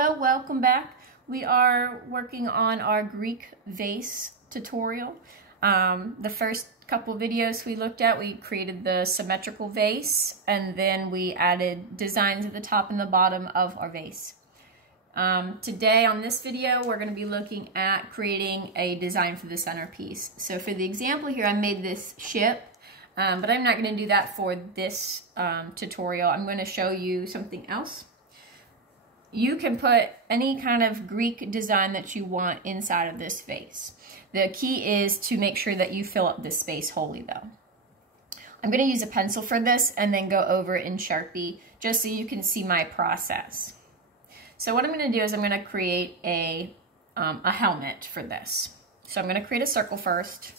Hello, welcome back. We are working on our Greek vase tutorial. The first couple videos we looked at, we created the symmetrical vase, and then we added designs at the top and the bottom of our vase. Today on this video, we're going to be looking at creating a design for the centerpiece. So for the example here, I made this ship, but I'm not going to do that for this tutorial. I'm going to show you something else. You can put any kind of Greek design that you want inside of this vase. The key is to make sure that you fill up this space wholly though. I'm going to use a pencil for this and then go over it in Sharpie just so you can see my process. So what I'm going to do is I'm going to create a helmet for this. So I'm going to create a circle first.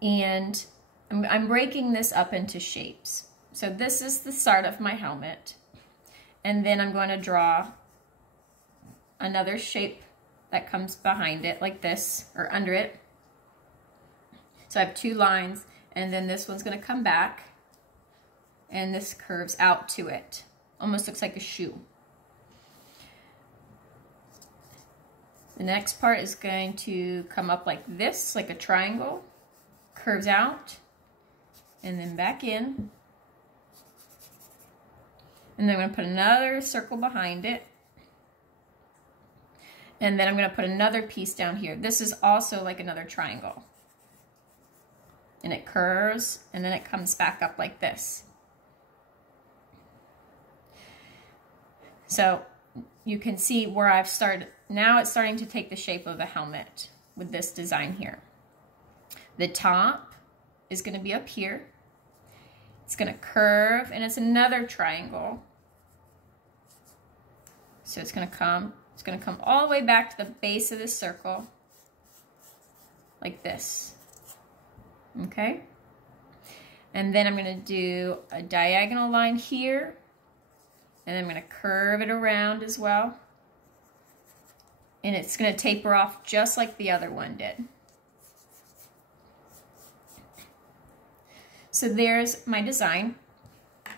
And I'm breaking this up into shapes. So this is the start of my helmet. And then I'm going to draw another shape that comes behind it like this, or under it. So I have two lines, and then this one's going to come back, and this curves out to it. Almost looks like a shoe. The next part is going to come up like this, like a triangle, curves out, and then back in. And then I'm going to put another circle behind it. And then I'm going to put another piece down here. This is also like another triangle. And it curves, and then it comes back up like this. So you can see where I've started. Now it's starting to take the shape of a helmet with this design here. The top is going to be up here. It's going to curve, and it's another triangle. So it's going to come all the way back to the base of the circle, like this. Okay? And then I'm going to do a diagonal line here, and I'm going to curve it around as well. And it's going to taper off just like the other one did. So there's my design. I'm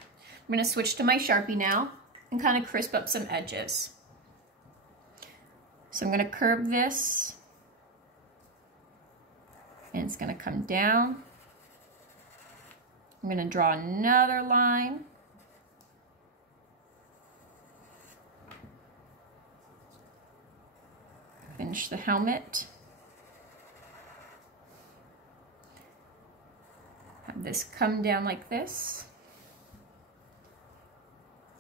going to switch to my Sharpie now and kind of crisp up some edges. So I'm going to curve this, and it's going to come down. I'm going to draw another line. Finish the helmet. Have this come down like this.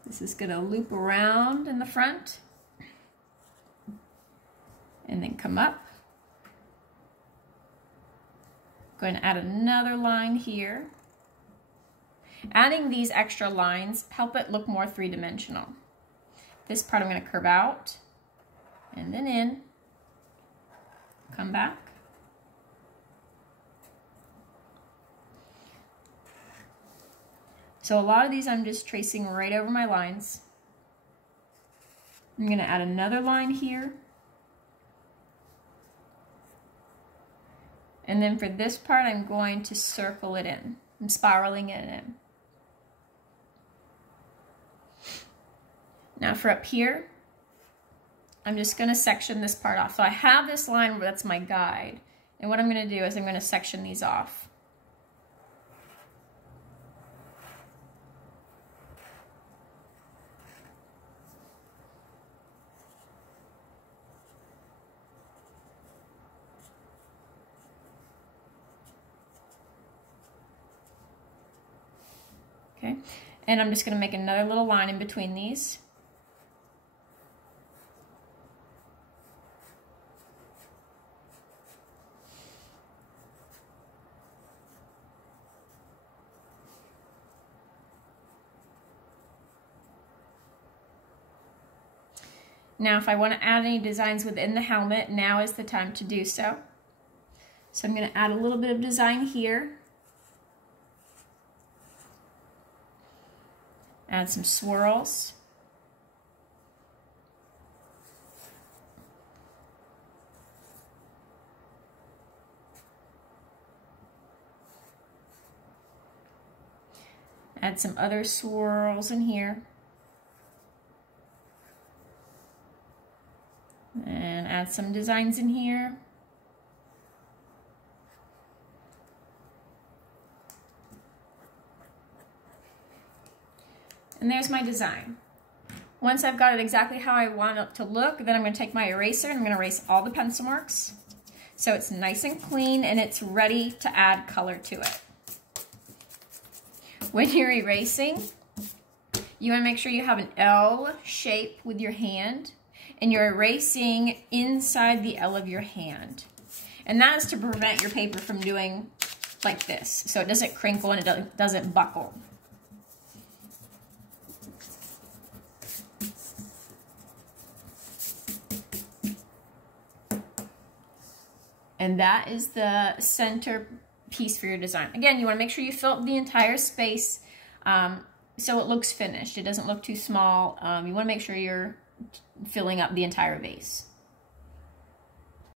This is going to loop around in the front and then come up. Going to add another line here. Adding these extra lines help it look more three-dimensional. This part I'm going to curve out and then in, come back. So a lot of these I'm just tracing right over my lines. I'm going to add another line here. And then for this part, I'm going to circle it in. I'm spiraling it in. Now for up here, I'm just going to section this part off. So I have this line where that's my guide. And what I'm going to do is I'm going to section these off. Okay, and I'm just going to make another little line in between these. Now if I want to add any designs within the helmet, now is the time to do so. So I'm going to add a little bit of design here. Add some swirls. add add some other swirls in here. And add some designs in here. And there's my design. Once I've got it exactly how I want it to look, then I'm going to take my eraser and I'm going to erase all the pencil marks. So it's nice and clean and it's ready to add color to it. When you're erasing, you want to make sure you have an L shape with your hand and you're erasing inside the L of your hand. And that is to prevent your paper from doing like this, so it doesn't crinkle and it doesn't buckle. And that is the center piece for your design. Again, you want to make sure you fill up the entire space so it looks finished. It doesn't look too small. You want to make sure you're filling up the entire vase.